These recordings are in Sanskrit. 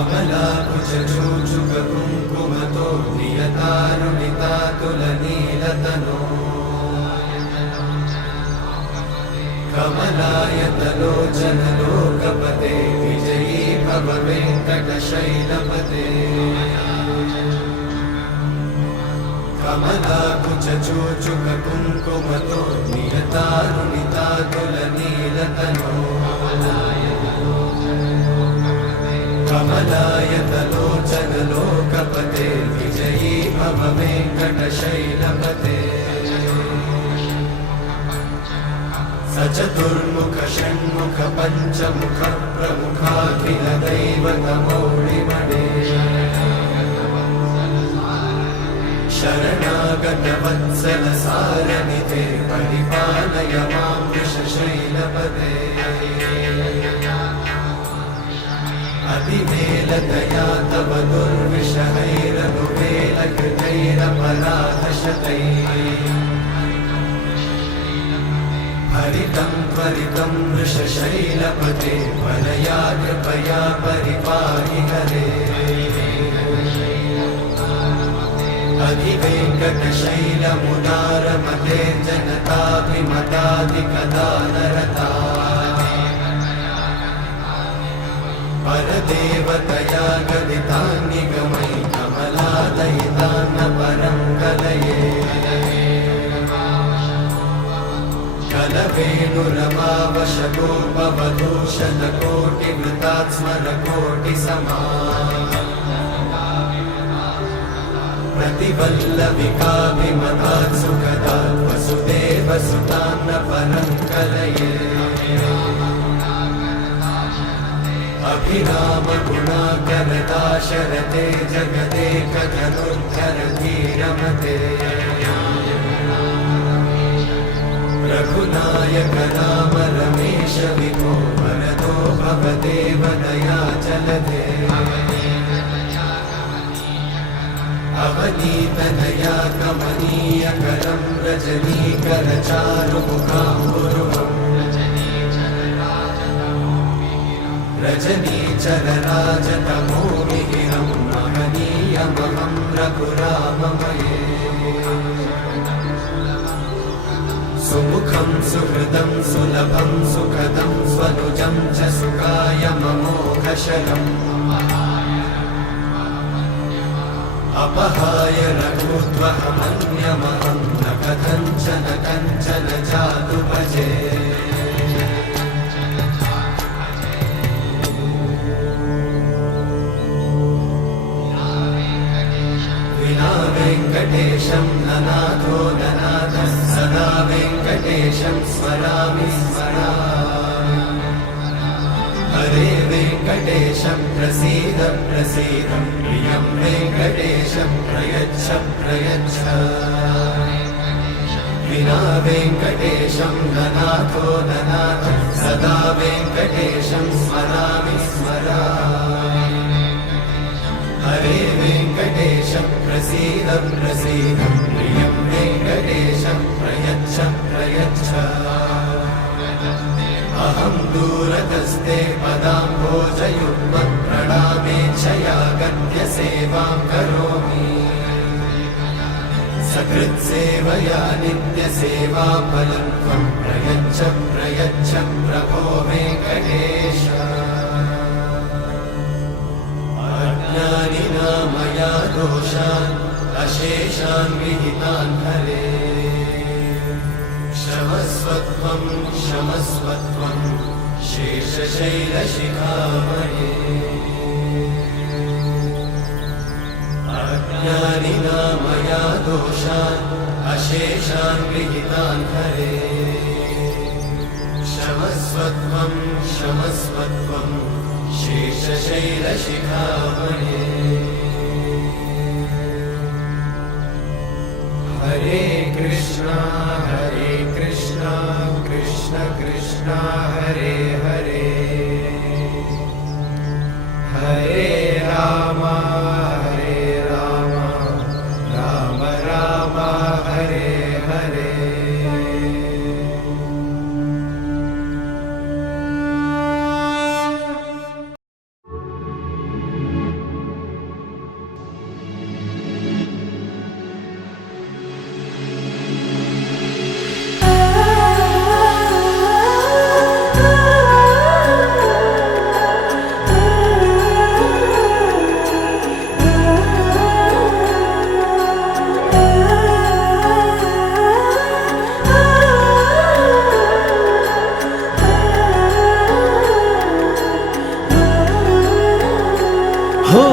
कमलाकुचूचुककुङ्कुमतो नियतारुणितातुलनीलतनो कमलायतलोचनलोकपते विजयी भव वेङ्कटशैलपते कमलाकुचूचुककुङ्कुमतो नियतारुणितातुलनीलतनो कमलायतलोचनलोकपते विजयी भव वेङ्कटशैलपते सचतुर्मुख षण्मुख पञ्चमुख प्रमुखाखिल दैवतमौळिमणे शरणागत वत्सल सारनिधे परिपालय मां वृषशैलपते अतिवेलतया तव दुर्विषहैरनुवेलकृतैरपराधशतैः हरितं त्वरितं वृषशैलपते वरया कृपया परिपाहि हरे अधिवेङ्कटशैलमुदारमते जनताभिमताधिकदानरता परदेवतया गदितान्निगमै कमलादयितान्न परं कलये कलवेणुरमावशतोपवधूषणकोटिवृतात् स्मरकोटिसमा प्रतिवल्लविकाभिमतात् सुखदात् वसुदेवसुतान्न परं कलये अभिरामगुणाकरदाशरथे जगदेकधनुर्धरधीरमते रघुनायक राम रमेश विभो वरदो भवदेव दयाचलधे अवनीतनया कमनीयकरं रजनीकरचारुमुखाम्बुरुहम् रजनीचरराजतमोमिहिरं महनीयमहं रघुराममये सुमुखं सुहृदं सुलभं सुखदं स्वनुजं च सुखायममोघशरम् अपहाय रघुत्वहमन्यमहं न कथञ्चन कञ्चन जातु भजे विना वेङ्कटेशं ननाथो ननाथः सदा वेङ्कटेशं स्मरामि स्मरामि हरे वेङ्कटेशं प्रसीद प्रसीद प्रियं वेङ्कटेशं प्रयच्छ प्रयच्छ विना वेङ्कटेशं ननाथो ननाथः सदा वेङ्कटेशं स्मरामि स्मरामि हरे वेङ्कटेशं प्रसीद प्रसीद प्रियं वेङ्कटेशं प्रयच्छ प्रयच्छ अहं दूरतस्ते पदाम्भोजयुग्मं प्रणामेच्छया गद्य सेवां करोमि सकृत्सेवया नित्यसेवाफलं त्वं प्रयच्छ प्रयच्छ प्रभो वेङ्कटेश अज्ञानिना मया दोषान् अशेषान् विहितान् हरे क्षमस्वत्वं क्षमस्वत्वं शेषशैलशिखामणे अज्ञानिना मया दोषान् अशेषान् विहितान् हरे क्षमस्वत्वं क्षमस्वत्वं शेषशैलशिखामणे हरे कृष्णा कृष्ण कृष्ण हरे हरे हरे राम राम राम हरे हरे హో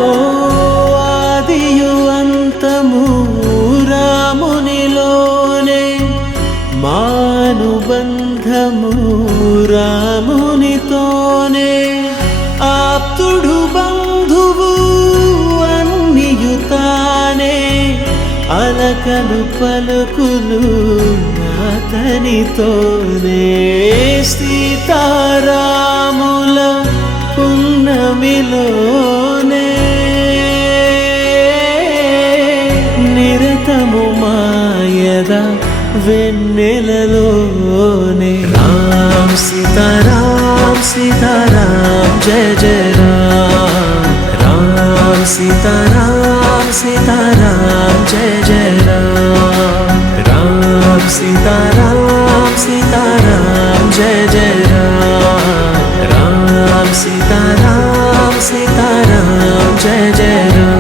ఆదియు అంతము రామునిలోనే, మానుబంధము రామునితోనే, ఆప్తుడు బంధువు అన్నియుతానే, అలకలు పలుకులు అతనితోనే. సీతారాముల పున్నమిలోనే, నిరతము మాయద వెన్నెలలోనే. రామ్ సీతారాం సీతారాం జయ జయ రామ్, రామ్ సీతారాం సీతారాం జయ జయ రామ్, రామ్ సీతారాం సీతారాం జయ జయ రామ్, రామ్ సీతారాం సీతారాం జయ జయ రామ్.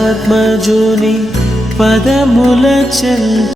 దశరథాత్మజుని పదముల చెంత